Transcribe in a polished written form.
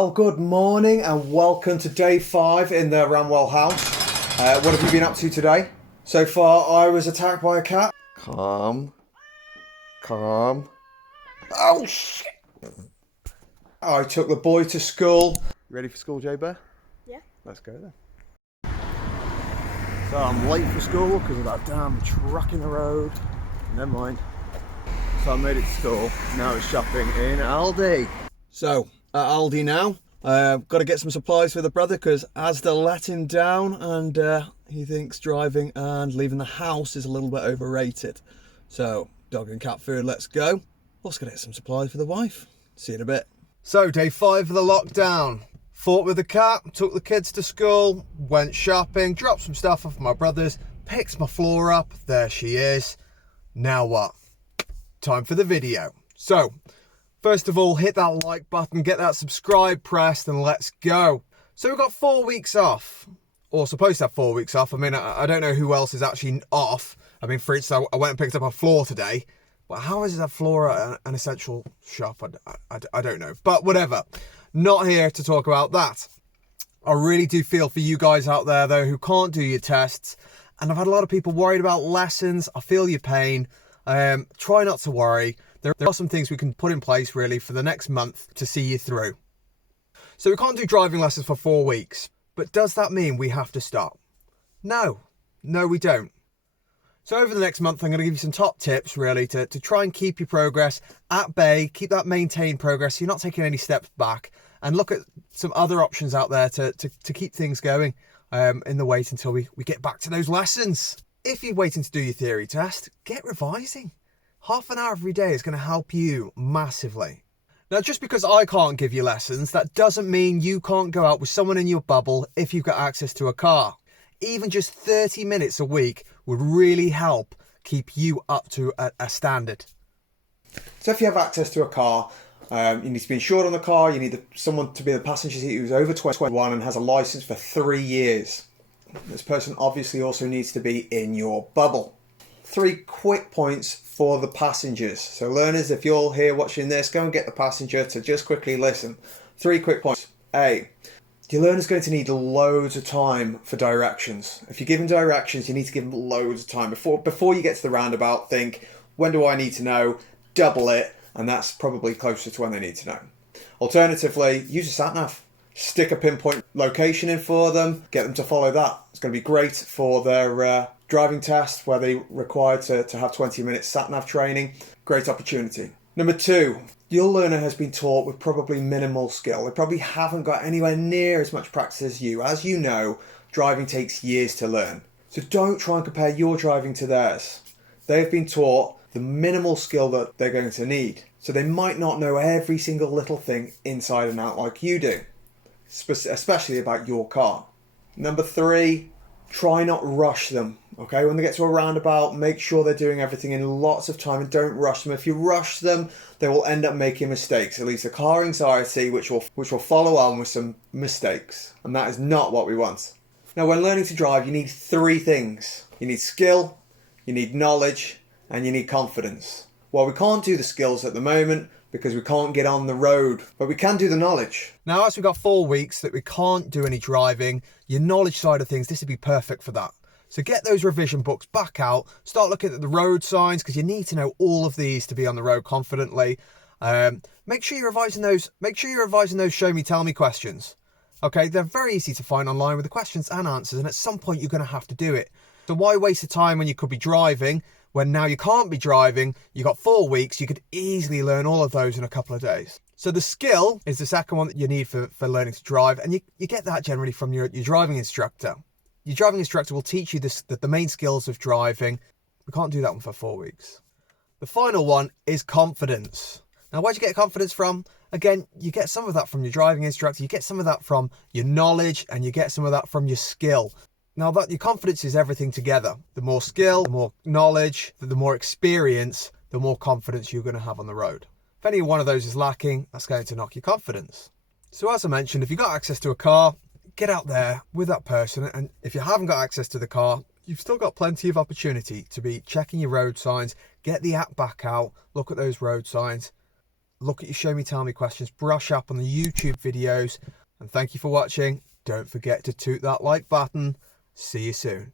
Well, good morning and welcome to day 5 in the Ramwell house. What have you been up to today? So far, I was attacked by a cat. Calm. Oh, shit! I took the boy to school. Ready for school, Jay Bear? Yeah. Let's go then. So I'm late for school because of that damn truck in the road. Never mind. So I made it to school. Now it's shopping in Aldi. So, at Aldi now. Got to get some supplies for the brother because Asda let him down and he thinks driving and leaving the house is a little bit overrated. So, dog and cat food, let's go. Also going to get some supplies for the wife. See you in a bit. So, day 5 of the lockdown. Fought with the cat, took the kids to school, went shopping, dropped some stuff off my brother's, picked my floor up. There she is. Now what? Time for the video. So, first of all, hit that like button, get that subscribe pressed, and let's go. So we've got 4 weeks off, or supposed to have 4 weeks off. I mean, I don't know who else is actually off. I mean, for instance, I went and picked up a floor today. But how is a floor at an essential shop? I don't know. But whatever. Not here to talk about that. I really do feel for you guys out there, though, who can't do your tests. And I've had a lot of people worried about lessons. I feel your pain. Try not to worry. There are some things we can put in place really for the next month to see you through. So we can't do driving lessons for 4 weeks, but does that mean we have to stop? No, we don't. So over the next month, I'm going to give you some top tips really to try and keep your progress at bay, keep that maintained progress so you're not taking any steps back, and look at some other options out there to keep things going in the wait until we get back to those lessons. If you're waiting to do your theory test, get revising. Half an hour every day is going to help you massively. Now, just because I can't give you lessons, that doesn't mean you can't go out with someone in your bubble if you've got access to a car. Even just 30 minutes a week would really help keep you up to a standard. So if you have access to a car, you need to be insured on the car, you need someone to be in the passenger seat who's over 21 and has a license for 3 years. This person obviously also needs to be in your bubble. 3 quick points for the passengers. So learners, if you're here watching this, go and get the passenger to just quickly listen. 3 quick points. A, your learner's going to need loads of time for directions. If you're giving directions, you need to give them loads of time. Before you get to the roundabout, think, when do I need to know? Double it, and that's probably closer to when they need to know. Alternatively, use a sat-nav. Stick a pinpoint location in for them, get them to follow that. It's going to be great for their driving test where they require to have 20 minutes sat-nav training. Great opportunity. Number 2, your learner has been taught with probably minimal skill. They probably haven't got anywhere near as much practice as you. As you know, driving takes years to learn. So don't try and compare your driving to theirs. They have been taught the minimal skill that they're going to need. So they might not know every single little thing inside and out like you do, especially about your car. Number 3, try not rush them. Okay, when they get to a roundabout, make sure they're doing everything in lots of time and don't rush them. If you rush them, they will end up making mistakes. It leads to car anxiety, which will follow on with some mistakes. And that is not what we want. Now, when learning to drive, you need 3 things. You need skill, you need knowledge, and you need confidence. Well, we can't do the skills at the moment because we can't get on the road, but we can do the knowledge. Now, as we've got 4 weeks that we can't do any driving, your knowledge side of things, this would be perfect for that. So get those revision books back out, start looking at the road signs because you need to know all of these to be on the road confidently. Make sure you're revising those show me, tell me questions. Okay, they're very easy to find online with the questions and answers, and at some point you're going to have to do it. So why waste the time when you could be driving, when now you can't be driving, you've got 4 weeks, you could easily learn all of those in a couple of days. So the skill is the second one that you need for learning to drive, and you get that generally from your driving instructor. Your driving instructor will teach you the main skills of driving. We can't do that one for 4 weeks. The final one is confidence. Now, where'd you get confidence from? Again, you get some of that from your driving instructor, you get some of that from your knowledge, and you get some of that from your skill. Now, your confidence is everything together. The more skill, the more knowledge, the more experience, the more confidence you're going to have on the road. If any one of those is lacking, that's going to knock your confidence. So as I mentioned, if you've got access to a car, get out there with that person. And if you haven't got access to the car, you've still got plenty of opportunity to be checking your road signs, get the app back out, look at those road signs, look at your Show Me Tell Me questions, brush up on the YouTube videos, and thank you for watching. Don't forget to toot that like button. See you soon.